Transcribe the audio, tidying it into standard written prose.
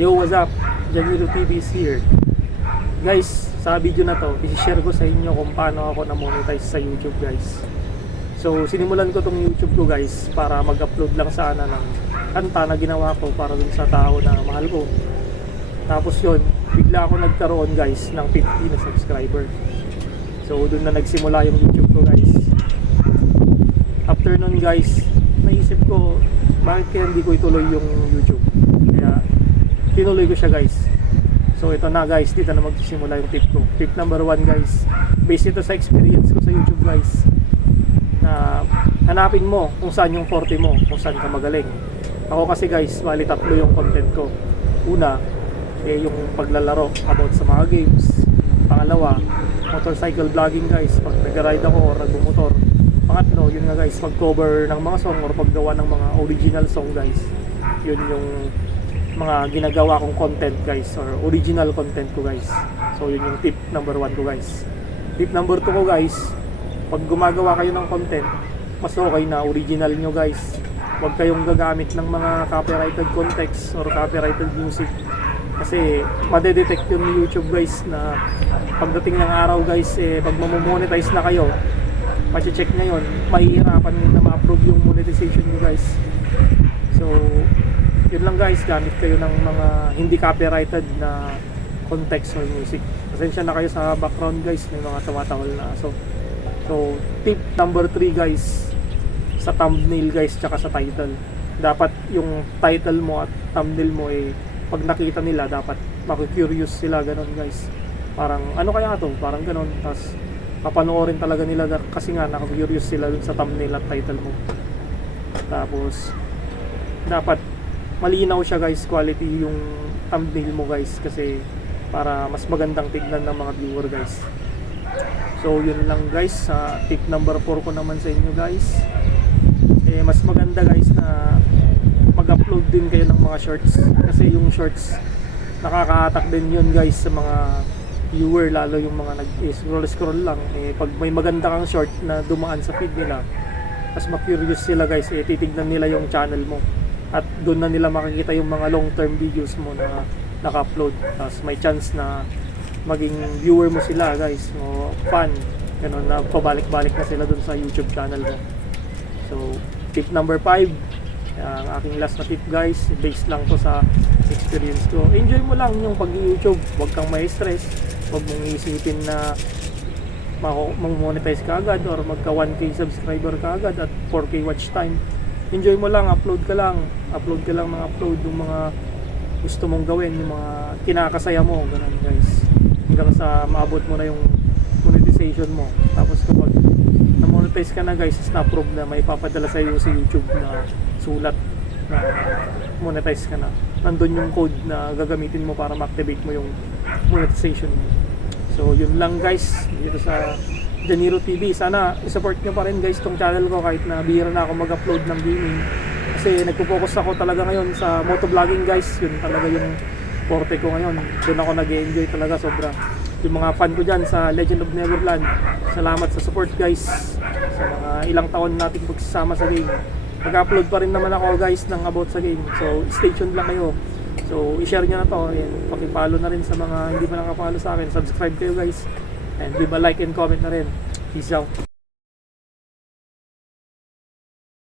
Yo, what's up? Janiro TV is here. Guys, sa video na to, i-share ko sa inyo kung paano ako na-monetize sa YouTube, guys. So, sinimulan ko tong YouTube ko, guys, para mag-upload lang sana ng kanta na ginawa ko para dun sa tao na mahal ko. Tapos yun, bigla ako nagkaroon, guys, ng 50 na subscriber. So, dun na nagsimula yung YouTube ko, guys. After nun, guys, naisip ko, bakit kaya hindi ko ituloy yung YouTube? Kaya, tinuloy ko siya, guys. So ito na, guys, dito na magsisimula yung tip ko. Tip number 1, guys, based ito sa experience ko sa YouTube, guys, na hanapin mo kung saan yung forte mo, kung saan ka magaling. Ako kasi, guys, bali tatlo yung content ko. Una, yung paglalaro about sa mga games. Pangalawa, motorcycle vlogging, guys, pag nag-ride ako or nagbumotor. Pangatlo, yun nga, guys, pag-cover ng mga song or paggawa ng mga original song, guys. Yun yung mga ginagawa kong content, guys, or original content ko, guys. So yun yung tip number 1 ko, guys. Tip number 2 ko, guys, pag gumagawa kayo ng content, mas okay na original nyo, guys. Huwag kayong gagamit ng mga copyrighted context or copyrighted music, kasi madedetect yun ni YouTube, guys, na pagdating ng araw, guys, pag mamomonetize na kayo, check na yun, mahihirapan na ma-approve yung monetization nyo, guys. So yun lang, guys, gamit kayo ng mga hindi copyrighted na context or music. Pasensya na kayo sa background, guys, may mga tumatawal na aso. So tip number 3, guys, sa thumbnail, guys, tsaka sa title. Dapat yung title mo at thumbnail mo pag nakita nila, dapat maku-curious sila, ganun, guys. Parang ano kaya to? Parang ganun. Tapos papanoorin talaga nila kasi nga naku-curious sila dun sa thumbnail at title mo. Tapos dapat malinaw siya, guys, quality yung thumbnail mo, guys, kasi para mas magandang tignan ng mga viewer, guys. So yun lang, guys, sa tip number 4 ko naman sa inyo, guys. Mas maganda, guys, na mag-upload din kayo ng mga shorts, kasi yung shorts nakakahatak din yun, guys, sa mga viewer, lalo yung mga nag-scroll lang. Pag may maganda kang short na dumaan sa feed nila, mas ma-curious sila, guys, titignan nila yung channel mo. At doon na nila makikita yung mga long-term videos mo na naka-upload. Tapos may chance na maging viewer mo sila, guys, o fan, gano'n, na pabalik-balik na sila doon sa YouTube channel mo. So tip number 5, ang aking last na tip, guys, based lang to sa experience ko. Enjoy mo lang yung pag-YouTube, huwag kang may stress, huwag mong isipin na mag-monetize ka agad or magka 1k subscriber ka agad at 4k watch time. Enjoy mo lang, upload ka lang mga upload yung mga gusto mong gawin, yung mga kinakasaya mo, ganun, guys, hanggang sa maabot mo na yung monetization mo. Tapos kapag na-monetize ka na, guys, is na-approve na, may papadala sa iyo sa YouTube na sulat na monetize ka na. Nandun yung code na gagamitin mo para ma-activate mo yung monetization mo. So yun lang, guys, dito sa Janiro TV. Sana i-support nyo pa rin, guys, tong channel ko kahit na bihira na ako mag-upload ng gaming, kasi nagpo-focus ako talaga ngayon sa motovlogging, guys. Yun talaga yung forte ko ngayon. Doon ako nag-enjoy talaga sobra. Yung mga fan ko dyan sa Legend of Neverland, salamat sa support, guys, sa mga ilang taon nating pagsasama sa game. Mag-upload pa rin naman ako, guys, ng about sa game. So stay tuned lang kayo. So i-share nyo na to. Paki-follow na rin sa mga hindi pa nakapollow sa akin. Subscribe kayo, guys, and leave a like and comment na rin. Peace out.